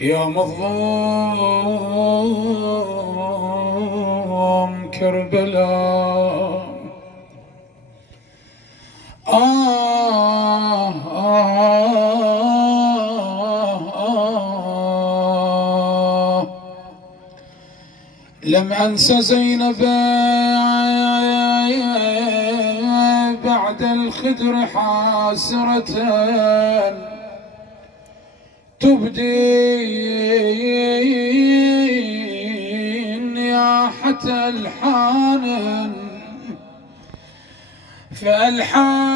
يا مظلوم كربلاء. آه لم أنس زينب بعد الخدر حاسرة تبدي نياحة الحان فألحانا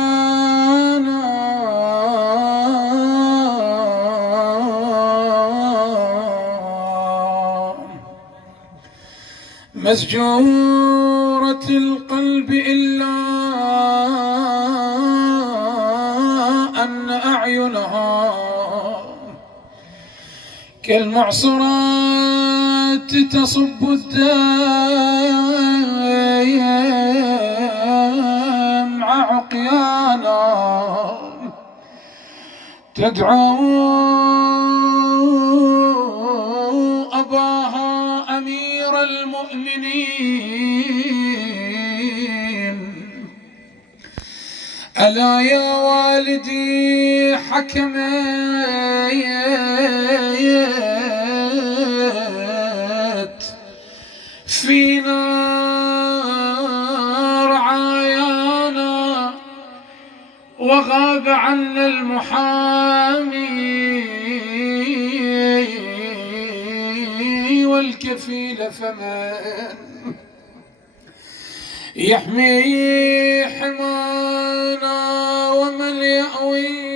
مسجورة القلب إلا أن أعينها كالمعصرات تصب الدمع عقيانا تدعو أباها أمير المؤمنين ألا يا والدي حكمت فينا رعايانا وغاب عنا المحامي والكفيل فمن يحمي حمانا ومن يأوي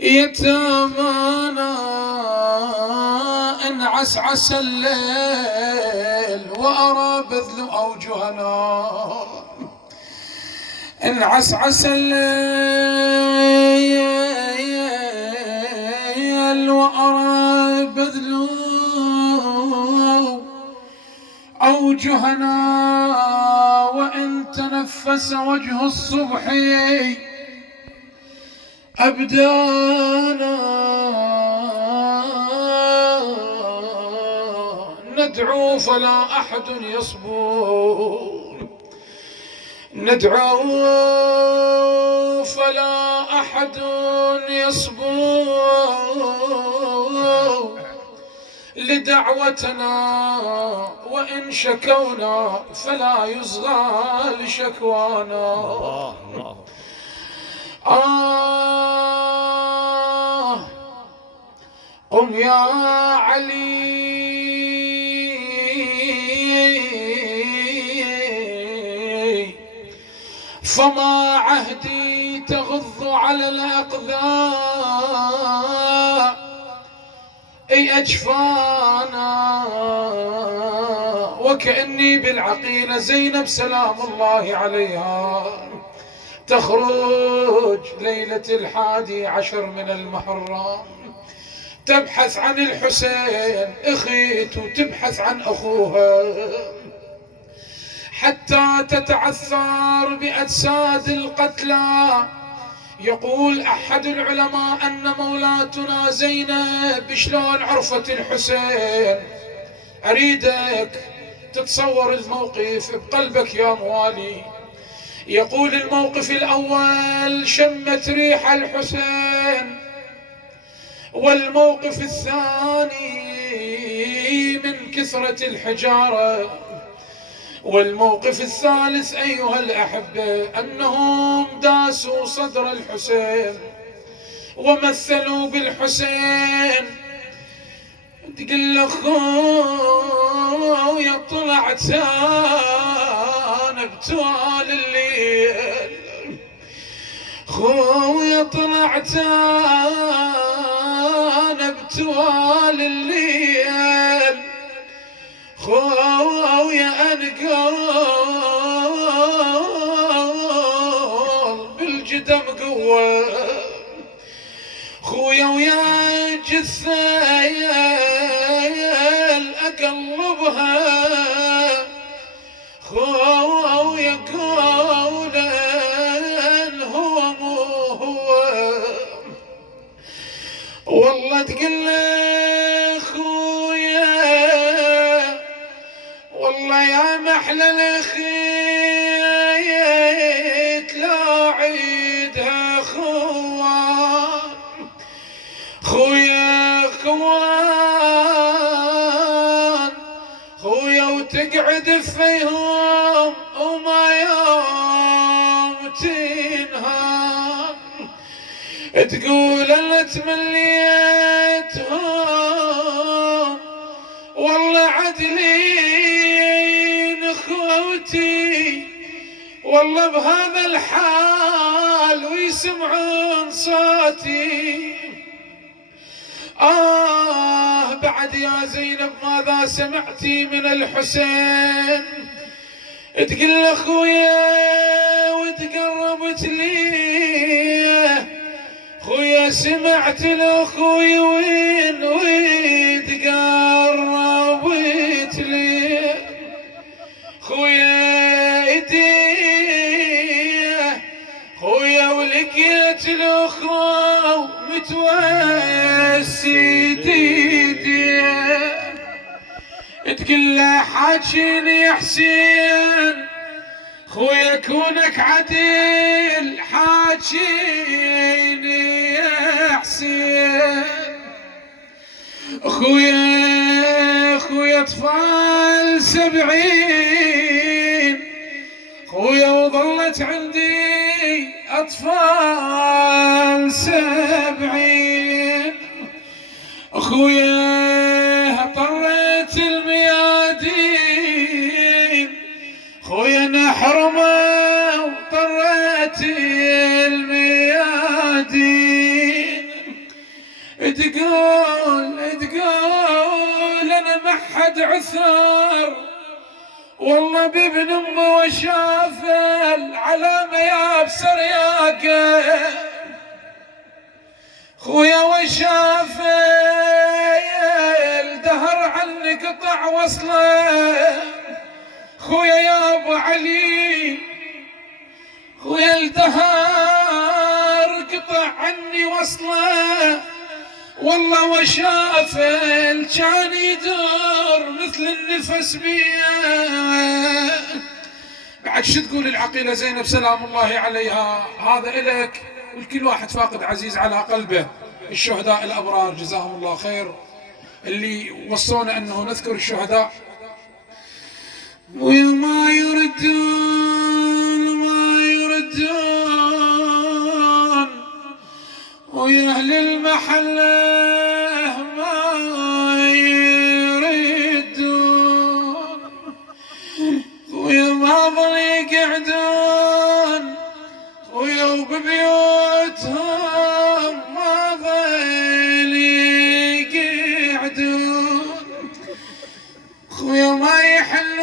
يتامانا إن عسعس الليل وأرى بذل أوجهنا إن عسعس الليل وأرى بذل أوجهنا وإن تنفس وجه الصبح أبدانا ندعو فلا أحد يصبر ندعو فلا أحد يصبر لدعوتنا وإن شكونا فلا يصغى لشكوانا قم يا علي فما عهدي تغض على الأقذاء أي أجفانا وكأني بالعقيلة زينب سلام الله عليها تخرج ليلة 11 من المحرم تبحث عن الحسين أخيت وتبحث عن أخوها حتى تتعثر بأجساد القتلى. يقول أحد العلماء أن مولاتنا زينب شلون عرفت الحسين. أريدك تتصور الموقف بقلبك يا موالي. يقول الموقف الأول شمت ريح الحسين، والموقف الثاني من كثرة الحجارة، والموقف الثالث أيها الأحبة أنهم داسوا صدر الحسين ومثلوا بالحسين. تقول له خويا طلعت أنا بتوال الليل، خويا طلعت أنا بتوال الليل، خويا أنقل بالجدم قوة، خويا ويا جثيل أقلبها، خويا قولا هو مو هو، تقول له خويا والله يا محلى الخيت لا عيدها خوان خويا خوان خويا وتقعد فيهم وما يوم تنهار تقول انا تمليتهم والله عدلين اخوتي والله بهذا الحال ويسمعون صوتي. بعد يا زينب ماذا سمعتي من الحسين؟ تقول له اخويا وتقربت لي خويا سمعت لاخوي وين تقربت لي خويا ايديه خويا ولقيت الاخو متوسد ايديه تقول له حاجيني يا حسين خويا كونك عدل حاجيني يا حسين خويا اطفال 70 خويا وظلت عندي اطفال 70 خويا طريت الميادين خويا نحرمه وطريت الميادين تقول انا ما حد عثر والله بابن امه وشافل على مياب سرياقه خويا وشافل دهر عني قطع وصله خويا يا ابو علي خويا الدهر قطع عني وصله والله وشافل كان يدور مثل النفس بيه. بعد شو تقول العقيلة زينب سلام الله عليها؟ هذا إلك والكل واحد فاقد عزيز على قلبه، الشهداء الأبرار جزاهم الله خير اللي وصونا أنه نذكر الشهداء وما يردون ويا أهل المحلة ما يردون ويا ما ظل يقعدون ويا وببيوتهم ما ظل يقعدون خويا ما يحلون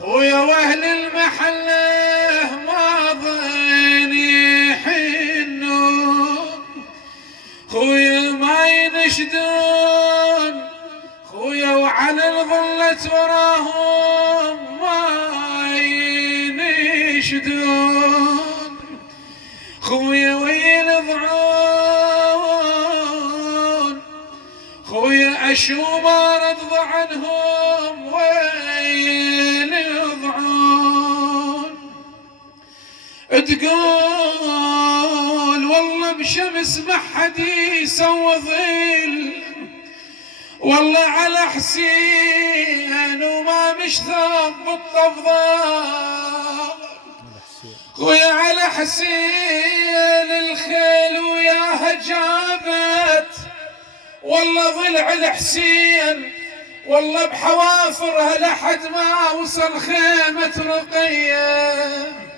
خويا واهل المحله ما ظل يحنون خويا ما ينشدون خويا وعلى الظلة وراهم ما ينشدون خويا ويلضعون خويا أشوما رضى عنهم ويلضعون تقول والله بشمس ما حد يسوى ظل والله على حسين وما مشثق بالطفضان خويا على حسين الخيل وياها جابت والله ضلع الحسين والله بحوافرها لحد ما وصل خيمة رقية